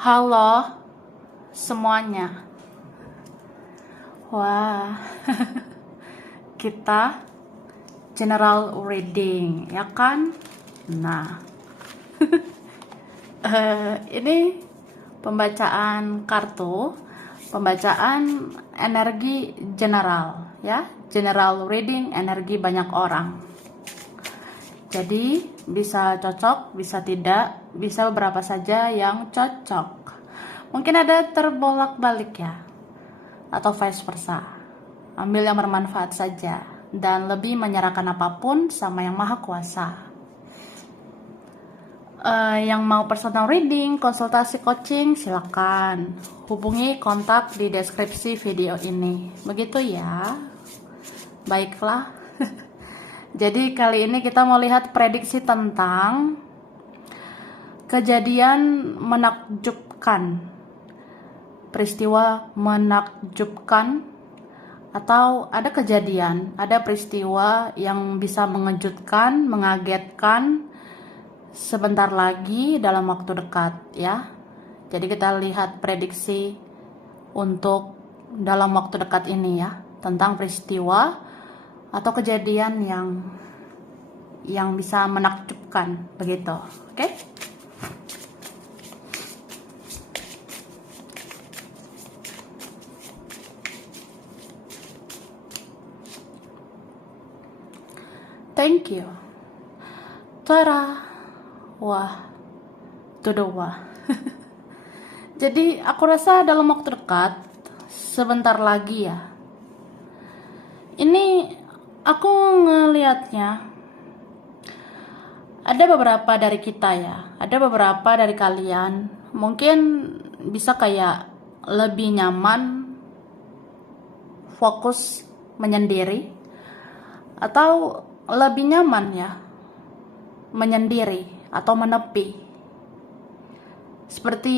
Halo semuanya. Wah, kita general reading, ya kan? Nah, ini pembacaan kartu, pembacaan energi general, ya. General reading energi banyak orang. Jadi bisa cocok, bisa tidak, bisa beberapa saja yang cocok. Mungkin ada terbolak-balik ya, atau vice versa. Ambil yang bermanfaat saja dan lebih menyerahkan apapun sama yang maha kuasa. Yang mau personal reading, konsultasi coaching, silakan hubungi kontak di deskripsi video ini. Begitu ya. Baiklah. Jadi kali ini kita mau lihat prediksi tentang kejadian menakjubkan, peristiwa menakjubkan, atau ada kejadian, ada peristiwa yang bisa mengejutkan, mengagetkan sebentar lagi dalam waktu dekat ya. Jadi kita lihat prediksi untuk dalam waktu dekat ini ya, tentang peristiwa atau kejadian yang bisa menakjubkan begitu. Oke? Thank you. Tara. Wah. Wah. Jadi aku rasa dalam waktu dekat, sebentar lagi ya. Ini aku ngelihatnya ada beberapa dari kita ya, ada beberapa dari kalian mungkin bisa kayak lebih nyaman fokus menyendiri, atau lebih nyaman ya menyendiri atau menepi. Seperti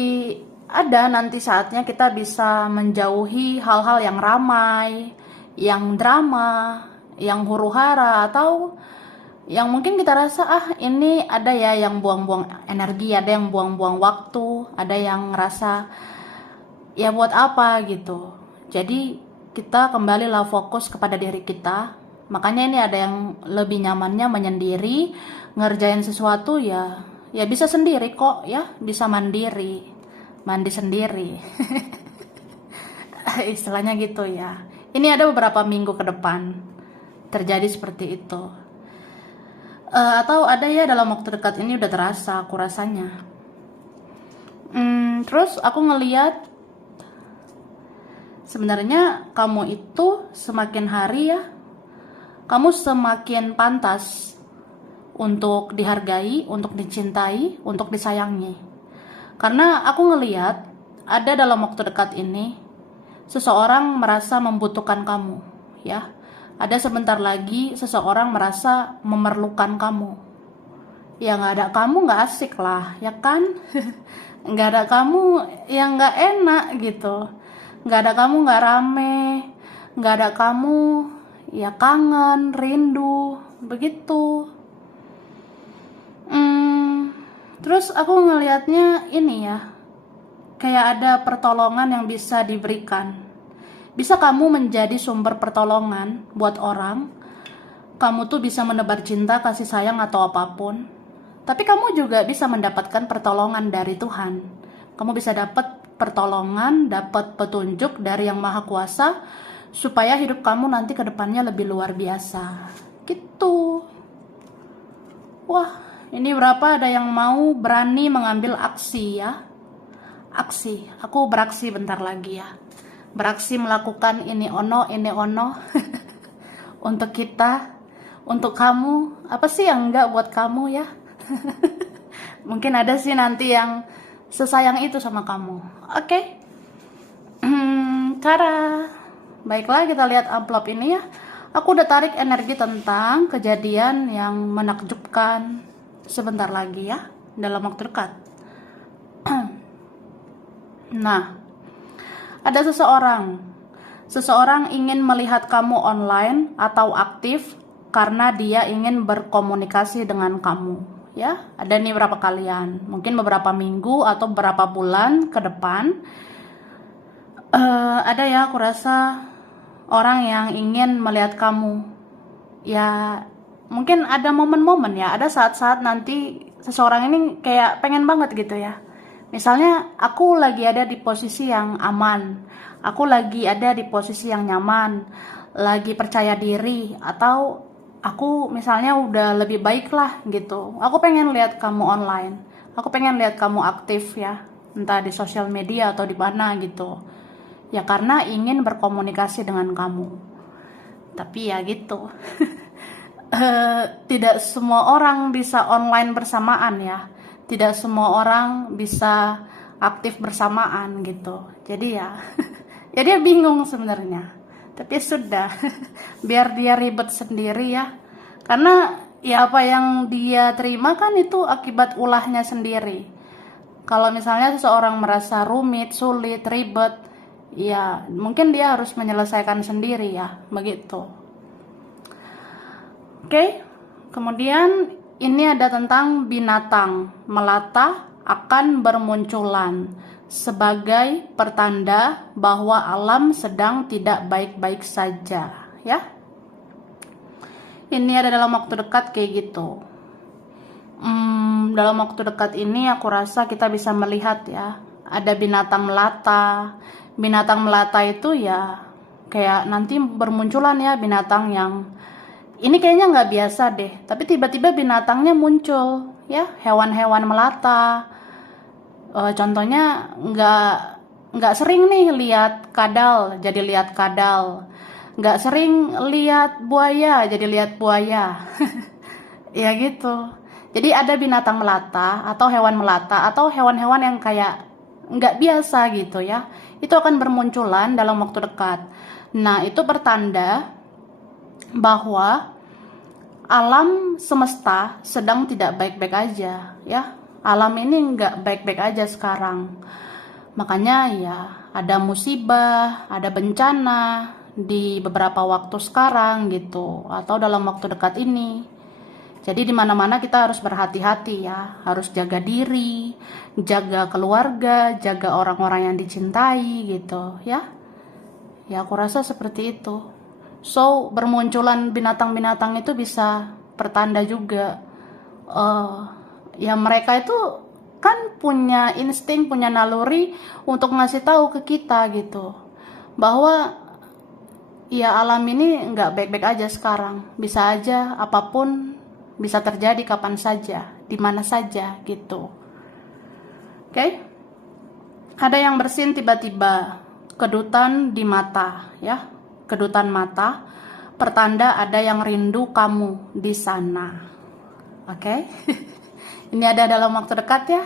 ada nanti saatnya kita bisa menjauhi hal-hal yang ramai, yang drama, yang huru-hara, atau yang mungkin kita rasa ini ada ya yang buang-buang energi, ada yang buang-buang waktu, ada yang ngerasa ya buat apa gitu. Jadi kita kembalilah fokus kepada diri kita. Makanya ini ada yang lebih nyamannya menyendiri, ngerjain sesuatu ya bisa sendiri kok ya, bisa mandiri, mandi sendiri. Istilahnya gitu ya. Ini ada beberapa minggu ke depan terjadi seperti itu. Atau ada ya dalam waktu dekat ini udah terasa, aku rasanya. Terus aku ngeliat sebenarnya kamu itu semakin hari ya, kamu semakin pantas untuk dihargai, untuk dicintai, untuk disayangi. Karena aku ngeliat ada dalam waktu dekat ini seseorang merasa membutuhkan kamu ya. Ada sebentar lagi seseorang merasa memerlukan kamu. Ya nggak ada kamu nggak asik lah, ya kan? Nggak ada kamu yang nggak enak gitu. Nggak ada kamu nggak rame. Nggak ada kamu ya kangen, rindu, begitu. Terus aku ngelihatnya ini ya, kayak ada pertolongan yang bisa diberikan. Bisa kamu menjadi sumber pertolongan buat orang. Kamu tuh bisa menebar cinta, kasih sayang atau apapun. Tapi kamu juga bisa mendapatkan pertolongan dari Tuhan. Kamu bisa dapat pertolongan, dapat petunjuk dari Yang Maha Kuasa supaya hidup kamu nanti ke depannya lebih luar biasa. Gitu. Wah, ini berapa ada yang mau berani mengambil aksi ya? Aksi. Aku beraksi bentar lagi ya. Beraksi melakukan ini ono untuk kita, untuk kamu. Apa sih yang enggak buat kamu ya? Mungkin ada sih nanti yang sesayang itu sama kamu. Oke. Cara. Baiklah, kita lihat amplop ini ya. Aku udah tarik energi tentang kejadian yang menakjubkan sebentar lagi ya, dalam waktu dekat. Nah, ada seseorang ingin melihat kamu online atau aktif karena dia ingin berkomunikasi dengan kamu ya. Ada nih berapa kalian, mungkin beberapa minggu atau beberapa bulan ke depan. Ada ya, aku rasa orang yang ingin melihat kamu. Ya, mungkin ada momen-momen ya, ada saat-saat nanti seseorang ini kayak pengen banget gitu ya. Misalnya aku lagi ada di posisi yang aman, aku lagi ada di posisi yang nyaman, lagi percaya diri, atau aku misalnya udah lebih baik lah gitu. Aku pengen lihat kamu online, aku pengen lihat kamu aktif ya, entah di sosial media atau di mana gitu. Ya karena ingin berkomunikasi dengan kamu. Tapi ya gitu. Tidak semua orang bisa online bersamaan ya. Tidak semua orang bisa aktif bersamaan gitu. Jadi ya, ya dia bingung sebenarnya. Tapi sudah, biar dia ribet sendiri ya. Karena ya apa yang dia terima kan itu akibat ulahnya sendiri. Kalau misalnya seseorang merasa rumit, sulit, ribet, ya mungkin dia harus menyelesaikan sendiri ya, begitu. Oke, kemudian ini ada tentang binatang melata akan bermunculan sebagai pertanda bahwa alam sedang tidak baik-baik saja, ya. Ini ada dalam waktu dekat kayak gitu. Dalam waktu dekat ini aku rasa kita bisa melihat ya, ada binatang melata. Binatang melata itu ya kayak nanti bermunculan ya binatang yang ini kayaknya nggak biasa deh, tapi tiba-tiba binatangnya muncul ya, hewan-hewan melata. Contohnya nggak sering nih lihat kadal, jadi lihat kadal. Nggak sering lihat buaya, jadi lihat buaya. Ya gitu. Jadi ada binatang melata atau hewan melata atau hewan-hewan yang kayak nggak biasa gitu ya. Itu akan bermunculan dalam waktu dekat. Nah, itu pertanda bahwa alam semesta sedang tidak baik-baik aja ya. Alam ini nggak baik-baik aja sekarang. Makanya ya ada musibah, ada bencana di beberapa waktu sekarang gitu, atau dalam waktu dekat ini. Jadi di mana-mana kita harus berhati-hati ya, harus jaga diri, jaga keluarga, jaga orang-orang yang dicintai gitu ya. Ya aku rasa seperti itu. So bermunculan binatang-binatang itu bisa pertanda juga. Ya mereka itu kan punya insting, punya naluri untuk ngasih tahu ke kita gitu, bahwa ya alam ini nggak baik-baik aja sekarang. Bisa aja apapun bisa terjadi kapan saja, di mana saja gitu. Oke? Ada yang bersin tiba-tiba, kedutan di mata ya. Kedutan mata, pertanda ada yang rindu kamu di sana. Oke? Ini ada dalam waktu dekat ya.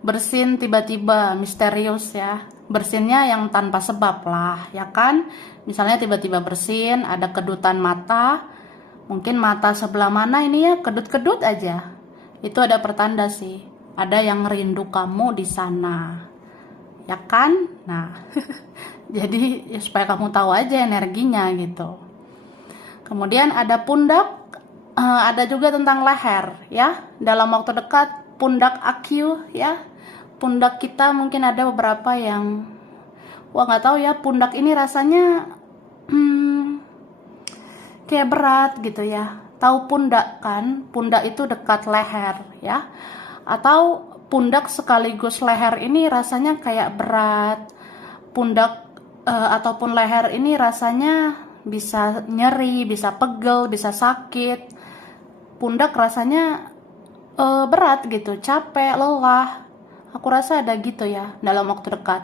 Bersin tiba-tiba, misterius ya. Bersinnya yang tanpa sebab lah, ya kan? Misalnya tiba-tiba bersin, ada kedutan mata. Mungkin mata sebelah mana ini ya, kedut-kedut aja. Itu ada pertanda sih. Ada yang rindu kamu di sana. Ya kan? Nah, jadi ya supaya kamu tahu aja energinya gitu. Kemudian ada pundak, ada juga tentang leher ya. Dalam waktu dekat pundak aku ya. Pundak kita mungkin ada beberapa yang nggak tahu ya, pundak ini rasanya kayak berat gitu ya. Tahu pundak kan? Pundak itu dekat leher ya. Atau pundak sekaligus leher ini rasanya kayak berat. Pundak ataupun leher ini rasanya bisa nyeri, bisa pegel, bisa sakit. Pundak rasanya berat gitu, capek, lelah. Aku rasa ada gitu ya dalam waktu dekat.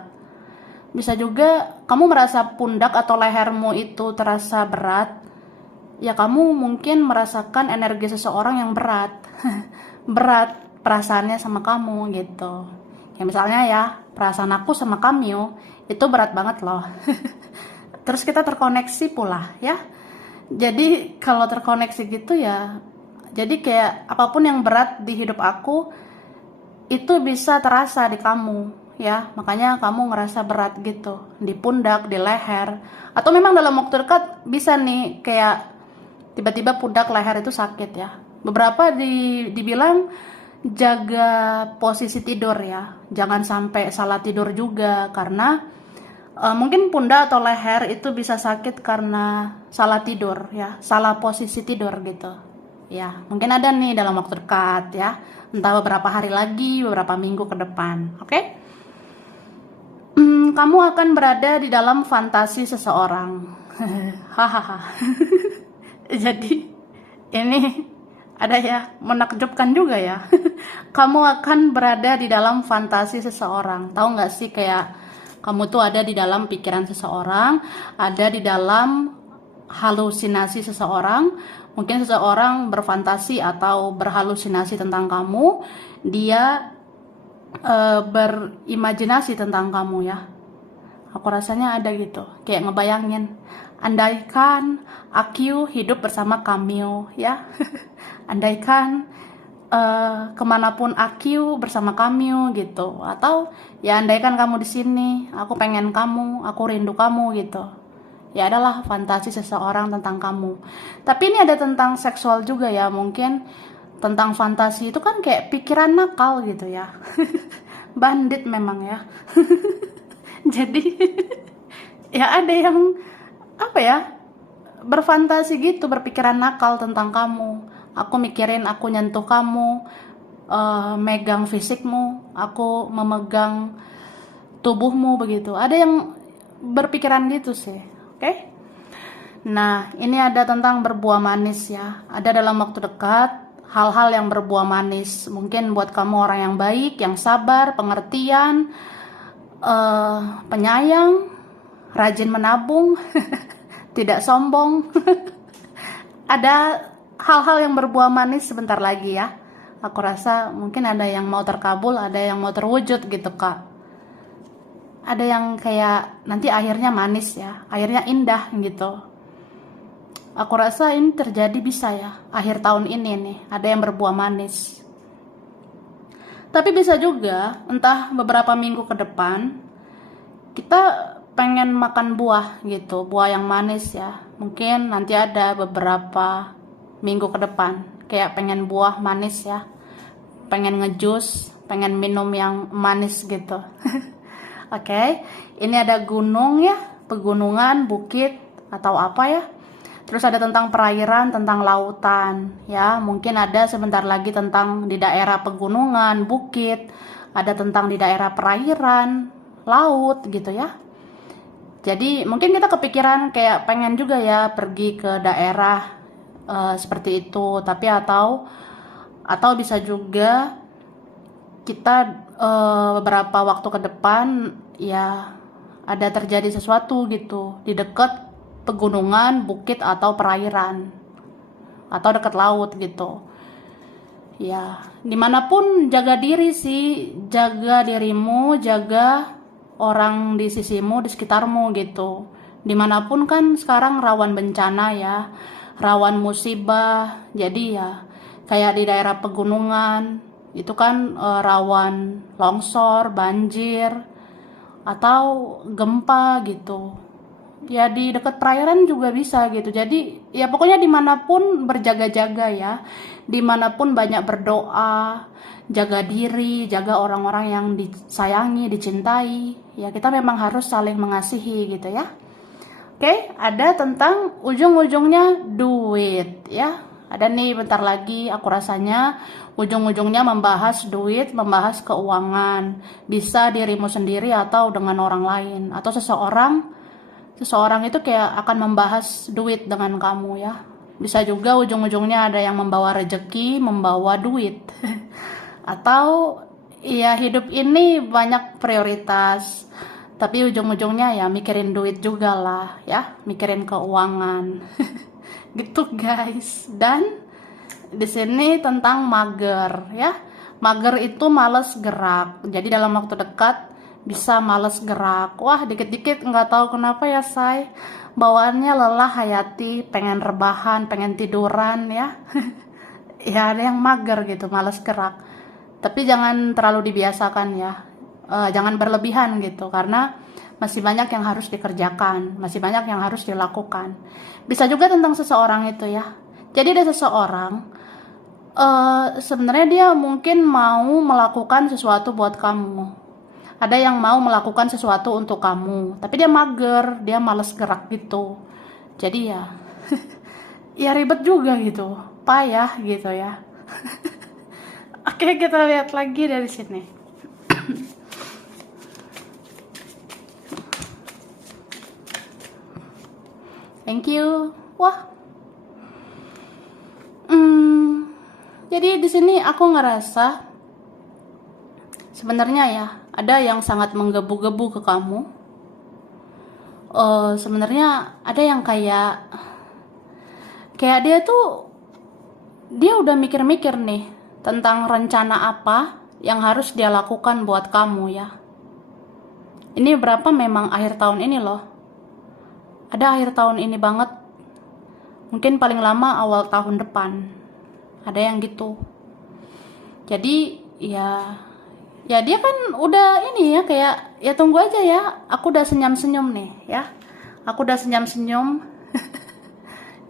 Bisa juga kamu merasa pundak atau lehermu itu terasa berat. Ya kamu mungkin merasakan energi seseorang yang berat. Berat perasaannya sama kamu gitu. Ya misalnya ya, perasaan aku sama kamu itu berat banget loh. Terus kita terkoneksi pula ya. Jadi kalau terkoneksi gitu ya, jadi kayak apapun yang berat di hidup aku itu bisa terasa di kamu ya. Makanya kamu ngerasa berat gitu di pundak, di leher. Atau memang dalam waktu dekat bisa nih kayak tiba-tiba pundak leher itu sakit ya. Beberapa dibilang jaga posisi tidur ya, jangan sampai salah tidur juga, karena mungkin pundak atau leher itu bisa sakit karena salah tidur ya, salah posisi tidur gitu ya. Mungkin ada nih dalam waktu dekat ya, entah beberapa hari lagi, beberapa minggu ke depan. Oke? Kamu akan berada di dalam fantasi seseorang. Hahaha. Jadi ini ada ya, menakjubkan juga ya. Kamu akan berada di dalam fantasi seseorang. Tahu nggak sih, kayak kamu tuh ada di dalam pikiran seseorang, ada di dalam halusinasi seseorang. Mungkin seseorang berfantasi atau berhalusinasi tentang kamu, dia berimajinasi tentang kamu ya. Aku rasanya ada gitu, kayak ngebayangin, andaikan aku hidup bersama kamu ya. Andaikan kemanapun aku bersama kamu gitu, atau ya andaikan kamu di sini, aku pengen kamu, aku rindu kamu gitu. Ya adalah fantasi seseorang tentang kamu. Tapi ini ada tentang seksual juga ya, mungkin tentang fantasi itu kan kayak pikiran nakal gitu ya. Bandit memang ya. Jadi ya ada yang apa ya, berfantasi gitu, berpikiran nakal tentang kamu. Aku mikirin aku nyentuh kamu, megang fisikmu, aku memegang tubuhmu begitu. Ada yang berpikiran gitu sih. Oke? Nah, ini ada tentang berbuah manis ya. Ada dalam waktu dekat hal-hal yang berbuah manis. Mungkin buat kamu orang yang baik, yang sabar, pengertian, penyayang, rajin menabung, tidak sombong. Ada hal-hal yang berbuah manis sebentar lagi ya. Aku rasa mungkin ada yang mau terkabul, ada yang mau terwujud gitu kak. Ada yang kayak nanti akhirnya manis ya, akhirnya indah gitu. Aku rasa ini terjadi bisa ya, akhir tahun ini nih, ada yang berbuah manis. Tapi bisa juga, entah beberapa minggu ke depan, kita pengen makan buah gitu, buah yang manis ya. Mungkin nanti ada beberapa minggu ke depan, kayak pengen buah manis ya. Pengen ngejus, pengen minum yang manis gitu. Oke, ini ada gunung ya, pegunungan, bukit, atau apa ya. Terus ada tentang perairan, tentang lautan ya. Mungkin ada sebentar lagi tentang di daerah pegunungan, bukit. Ada tentang di daerah perairan, laut gitu ya. Jadi mungkin kita kepikiran kayak pengen juga ya pergi ke daerah seperti itu. Tapi atau bisa juga kita beberapa waktu ke depan ya ada terjadi sesuatu gitu di dekat pegunungan, bukit, atau perairan, atau dekat laut gitu ya. Dimanapun jaga diri sih, jaga dirimu, jaga orang di sisimu, di sekitarmu gitu. Dimanapun kan sekarang rawan bencana ya, rawan musibah. Jadi ya kayak di daerah pegunungan itu kan rawan longsor, banjir, atau gempa gitu ya. Di dekat perairan juga bisa gitu. Jadi ya pokoknya dimanapun berjaga-jaga ya, dimanapun banyak berdoa, jaga diri, jaga orang-orang yang disayangi, dicintai ya. Kita memang harus saling mengasihi gitu ya. Oke, ada tentang ujung-ujungnya duit ya. Ada nih bentar lagi, aku rasanya ujung-ujungnya membahas duit, membahas keuangan. Bisa dirimu sendiri atau dengan orang lain, atau seseorang itu kayak akan membahas duit dengan kamu ya. Bisa juga ujung-ujungnya ada yang membawa rejeki, membawa duit. Atau ya hidup ini banyak prioritas, tapi ujung-ujungnya ya mikirin duit juga lah ya, mikirin keuangan. Gitu guys. Dan di sini tentang mager ya. Mager itu males gerak. Jadi dalam waktu dekat bisa males gerak. Wah, dikit-dikit nggak tahu kenapa ya say, bawaannya lelah hayati, pengen rebahan, pengen tiduran ya. Ya ada yang mager gitu, males gerak. Tapi jangan terlalu dibiasakan ya. Jangan berlebihan gitu, karena masih banyak yang harus dikerjakan, masih banyak yang harus dilakukan. Bisa juga tentang seseorang itu ya. Jadi ada seseorang Sebenarnya dia mungkin mau melakukan sesuatu buat kamu. Ada yang mau melakukan sesuatu untuk kamu, tapi dia mager, dia males gerak gitu. Jadi ya, ya ribet juga gitu, payah gitu ya. Oke, kita lihat lagi dari sini. Thank you. Wah. Jadi di sini aku ngerasa sebenarnya ya ada yang sangat menggebu-gebu ke kamu. Sebenarnya ada yang kayak dia udah mikir-mikir nih tentang rencana apa yang harus dia lakukan buat kamu ya. Ini berapa memang akhir tahun ini loh. Ada akhir tahun ini banget. Mungkin paling lama awal tahun depan. Ada yang gitu. Jadi ya dia kan udah ini ya, kayak ya tunggu aja ya. Aku udah senyum-senyum nih ya. Aku udah senyum-senyum.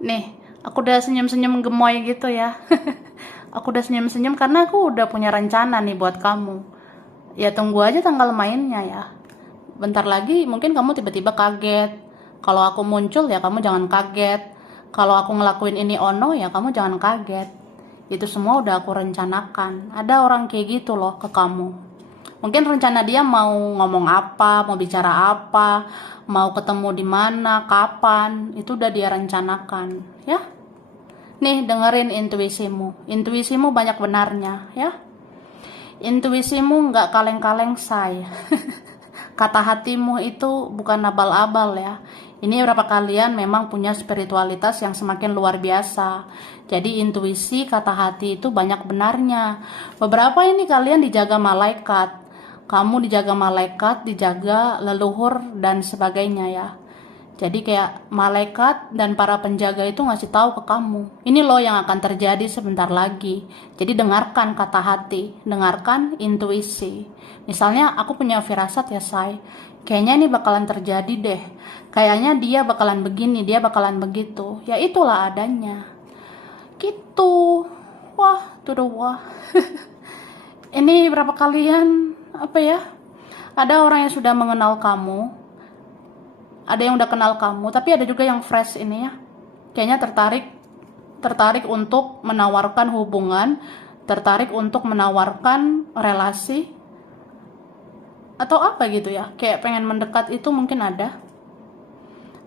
Nih, aku udah senyum-senyum gemoy gitu ya. Aku udah senyum-senyum karena aku udah punya rencana nih buat kamu. Ya tunggu aja tanggal mainnya ya. Bentar lagi mungkin kamu tiba-tiba kaget. Kalau aku muncul ya kamu jangan kaget. Kalau aku ngelakuin ini ono ya kamu jangan kaget. Itu semua udah aku rencanakan. Ada orang kayak gitu loh ke kamu. Mungkin rencana dia mau ngomong apa, mau bicara apa, mau ketemu di mana, kapan, itu udah dia rencanakan, ya. Nih, dengerin intuisimu. Intuisimu banyak benarnya, ya. Intuisimu nggak kaleng-kaleng, say. Kata hatimu itu bukan abal-abal ya. Ini berapa kalian memang punya spiritualitas yang semakin luar biasa. Jadi intuisi kata hati itu banyak benarnya. Beberapa ini kalian dijaga malaikat. Kamu dijaga malaikat, dijaga leluhur dan sebagainya ya. Jadi kayak malaikat dan para penjaga itu ngasih tahu ke kamu. Ini loh yang akan terjadi sebentar lagi. Jadi dengarkan kata hati, dengarkan intuisi. Misalnya aku punya firasat ya say. Kayaknya ini bakalan terjadi deh. Kayaknya dia bakalan begini, dia bakalan begitu. Ya itulah adanya. Gitu. Wah, wah. Ini berapa kalian apa ya? Ada orang yang sudah mengenal kamu. Ada yang udah kenal kamu, tapi ada juga yang fresh ini ya. Kayaknya tertarik untuk menawarkan hubungan, tertarik untuk menawarkan relasi atau apa gitu ya, kayak pengen mendekat itu mungkin ada.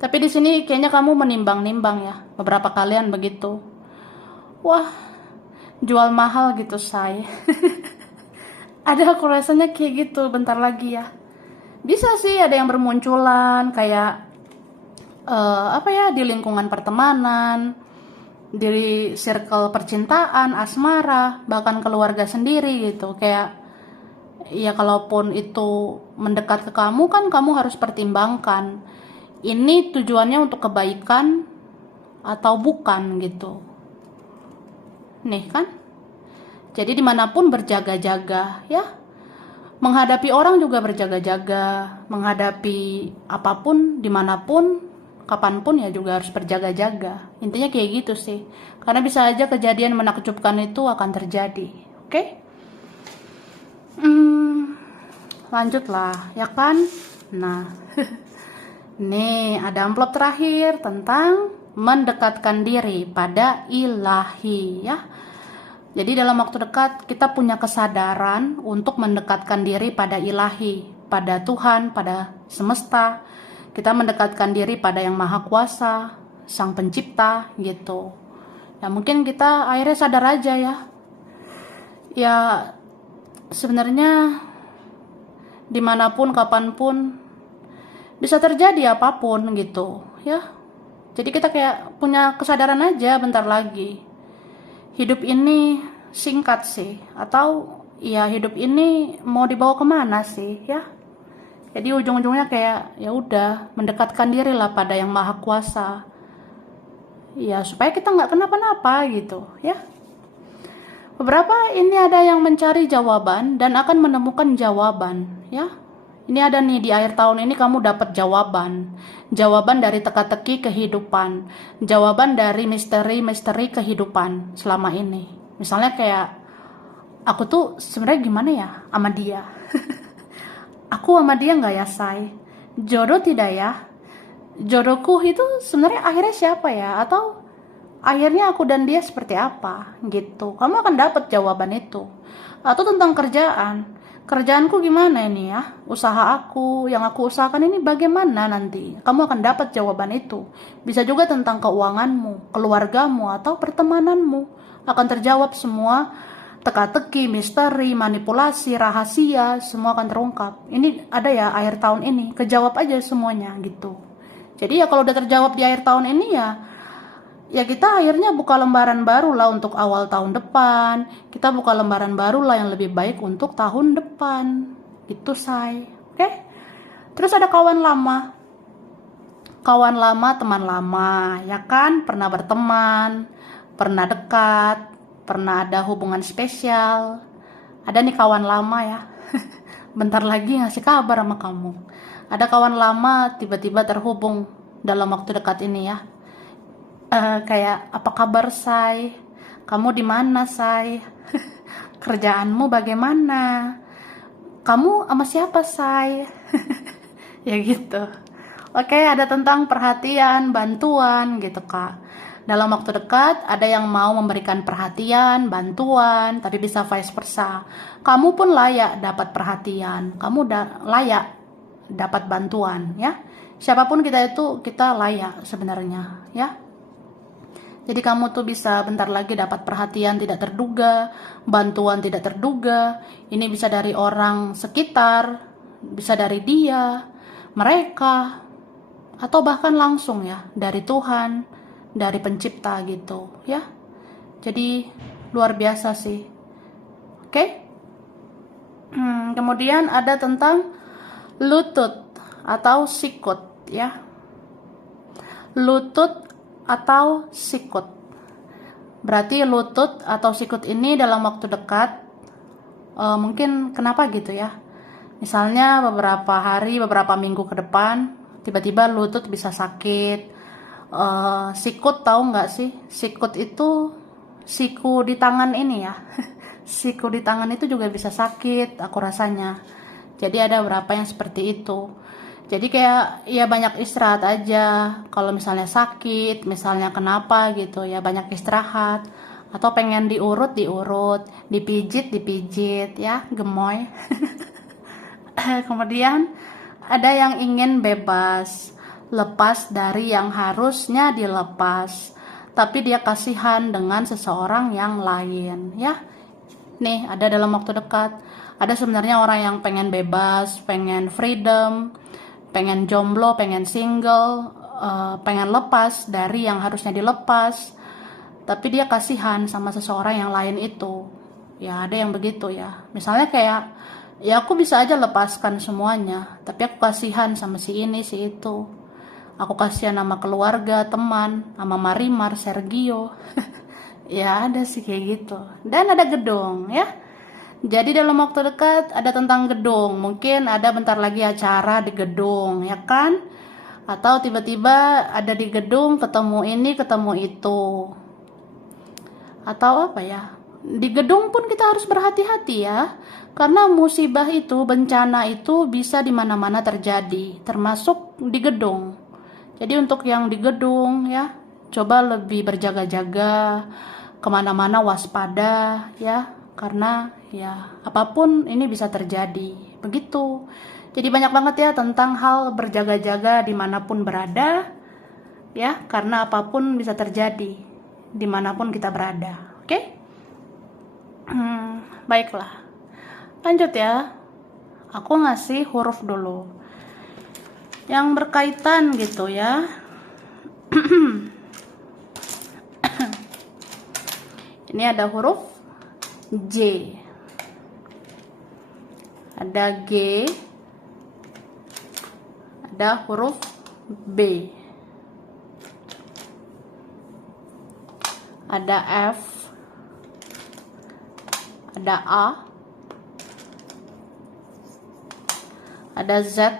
Tapi di sini kayaknya kamu menimbang-nimbang ya, beberapa kalian begitu. Wah, jual mahal gitu say. Ada aku rasanya kayak gitu bentar lagi ya. Bisa sih ada yang bermunculan kayak apa ya, di lingkungan pertemanan, di circle percintaan, asmara, bahkan keluarga sendiri gitu. Kayak ya kalaupun itu mendekat ke kamu kan kamu harus pertimbangkan ini tujuannya untuk kebaikan atau bukan gitu. Nih kan. Jadi dimanapun berjaga-jaga ya. Menghadapi orang juga berjaga-jaga. Menghadapi apapun, dimanapun, kapanpun ya juga harus berjaga-jaga. Intinya kayak gitu sih. Karena bisa aja kejadian menakjubkan itu akan terjadi. Oke? Lanjutlah, ya kan? Nah, nih ada amplop terakhir tentang mendekatkan diri pada ilahi ya. Jadi dalam waktu dekat kita punya kesadaran untuk mendekatkan diri pada ilahi, pada Tuhan, pada semesta. Kita mendekatkan diri pada yang maha kuasa, sang pencipta gitu. Ya mungkin kita akhirnya sadar aja ya. Ya sebenarnya dimanapun, kapanpun bisa terjadi apapun gitu ya. Jadi kita kayak punya kesadaran aja bentar lagi. Hidup ini singkat sih, atau ya hidup ini mau dibawa kemana sih ya. Jadi ujung-ujungnya kayak ya udah mendekatkan diri lah pada yang maha kuasa. Ya supaya kita nggak kenapa-napa gitu ya. Beberapa ini ada yang mencari jawaban dan akan menemukan jawaban ya. Ini ada nih di akhir tahun ini kamu dapat jawaban. Jawaban dari teka-teki kehidupan. Jawaban dari misteri-misteri kehidupan selama ini. Misalnya kayak aku tuh sebenarnya gimana ya sama dia. Aku sama dia nggak ya, say? Jodoh tidak ya? Jodohku itu sebenarnya akhirnya siapa ya? Atau akhirnya aku dan dia seperti apa? Gitu. Kamu akan dapat jawaban itu. Atau tentang kerjaan. Kerjaanku gimana ini ya? Usaha aku, yang aku usahakan ini bagaimana nanti? Kamu akan dapat jawaban itu. Bisa juga tentang keuanganmu, keluargamu, atau pertemananmu. Akan terjawab semua teka-teki, misteri, manipulasi, rahasia, semua akan terungkap. Ini ada ya akhir tahun ini, kejawab aja semuanya gitu. Jadi ya kalau udah terjawab di akhir tahun ini ya kita akhirnya buka lembaran baru lah untuk awal tahun depan. Kita buka lembaran baru lah yang lebih baik untuk tahun depan. Gitu, say. Oke? Terus ada kawan lama. Kawan lama, teman lama, ya kan? Pernah berteman, pernah dekat, pernah ada hubungan spesial. Ada nih kawan lama ya. Bentar lagi ngasih kabar sama kamu. Ada kawan lama tiba-tiba terhubung dalam waktu dekat ini ya. Kayak apa kabar, say? Kamu di mana, say? Kerjaanmu bagaimana? Kamu sama siapa, say? Ya gitu. Oke, ada tentang perhatian, bantuan gitu, Kak. Dalam waktu dekat ada yang mau memberikan perhatian, bantuan, tapi bisa vice versa. Kamu pun layak dapat perhatian, kamu layak dapat bantuan ya. Siapapun kita itu kita layak sebenarnya ya. Jadi kamu tuh bisa bentar lagi dapat perhatian tidak terduga, bantuan tidak terduga. Ini bisa dari orang sekitar, bisa dari dia, mereka, atau bahkan langsung ya dari Tuhan, dari pencipta gitu ya. Jadi luar biasa sih. Oke? Kemudian ada tentang lutut atau sikut ya. Lutut atau sikut. Berarti lutut atau sikut ini dalam waktu dekat mungkin kenapa gitu ya. Misalnya beberapa hari, beberapa minggu ke depan tiba-tiba lutut bisa sakit. Sikut tahu nggak sih? Sikut itu siku di tangan ini ya. Siku di tangan itu juga bisa sakit aku rasanya. Jadi ada beberapa yang seperti itu. Jadi kayak ya banyak istirahat aja. Kalau misalnya sakit, misalnya kenapa gitu ya banyak istirahat. Atau pengen diurut, dipijit ya, gemoy. Kemudian ada yang ingin bebas, lepas dari yang harusnya dilepas. Tapi dia kasihan dengan seseorang yang lain ya. Nih ada dalam waktu dekat. Ada sebenarnya orang yang pengen bebas, pengen freedom, pengen jomblo, pengen single, pengen lepas dari yang harusnya dilepas, tapi dia kasihan sama seseorang yang lain itu. Ya ada yang begitu ya. Misalnya kayak, ya aku bisa aja lepaskan semuanya, tapi aku kasihan sama si ini, si itu. Aku kasihan sama keluarga, teman, sama Marimar, Sergio. Ya ada sih kayak gitu. Dan ada gedung ya. Jadi dalam waktu dekat ada tentang gedung. Mungkin ada bentar lagi acara di gedung, ya kan? Atau tiba-tiba ada di gedung ketemu ini, ketemu itu. Atau apa ya? Di gedung pun kita harus berhati-hati ya. Karena musibah itu, bencana itu bisa di mana-mana terjadi, termasuk di gedung. Jadi untuk yang di gedung ya, coba lebih berjaga-jaga, kemana-mana waspada ya. Karena ya apapun ini bisa terjadi begitu. Jadi banyak banget ya tentang hal berjaga-jaga dimanapun berada ya, karena apapun bisa terjadi dimanapun kita berada. Oke? Baiklah, lanjut ya. Aku ngasih huruf dulu yang berkaitan gitu ya. Ini ada huruf J, ada G, ada huruf B, ada F, ada A, ada Z,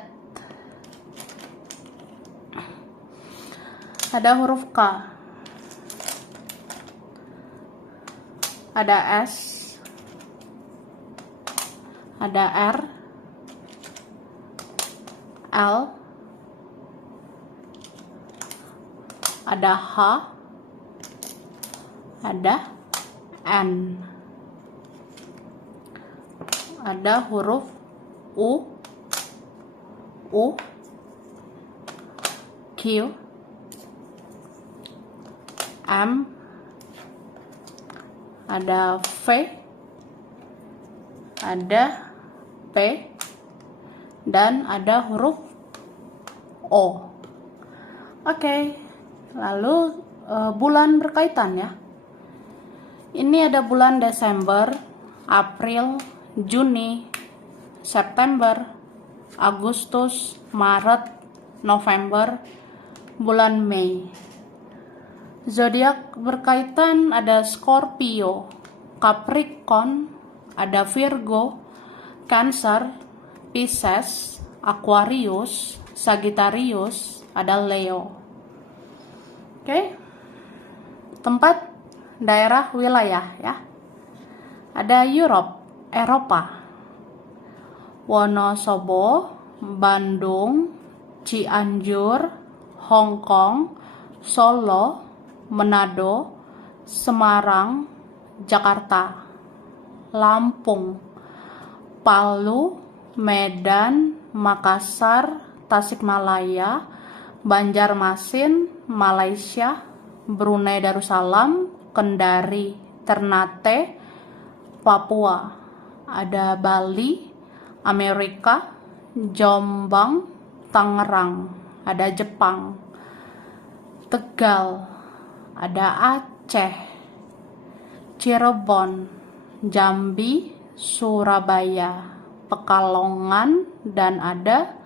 ada huruf K, ada S, ada R, L, ada H, ada N, ada huruf U, Q, M, ada V, ada P, dan ada huruf O. Oke, lalu bulan berkaitan ya. Ini ada bulan Desember, April, Juni, September, Agustus, Maret, November, bulan Mei. Zodiak berkaitan ada Scorpio, Capricorn, ada Virgo, Cancer, Pisces, Aquarius, Sagittarius, ada Leo. Oke. Tempat, daerah, wilayah ya. Ada Europe, Eropa, Wonosobo, Bandung, Cianjur, Hong Kong, Solo, Manado, Semarang, Jakarta, Lampung, Palu, Medan, Makassar, Tasikmalaya, Banjarmasin, Malaysia, Brunei Darussalam, Kendari, Ternate, Papua, ada Bali, Amerika, Jombang, Tangerang, ada Jepang, Tegal, ada Aceh, Cirebon, Jambi, Surabaya, Pekalongan, dan ada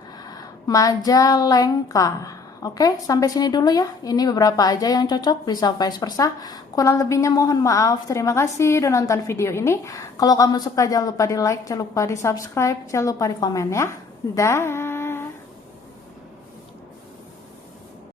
Majalengka. Oke, sampai sini dulu ya. Ini beberapa aja yang cocok, bisa vice versa. Kurang lebihnya mohon maaf. Terima kasih udah nonton video ini. Kalau kamu suka jangan lupa di like, jangan lupa di subscribe, jangan lupa di komen ya. Dah.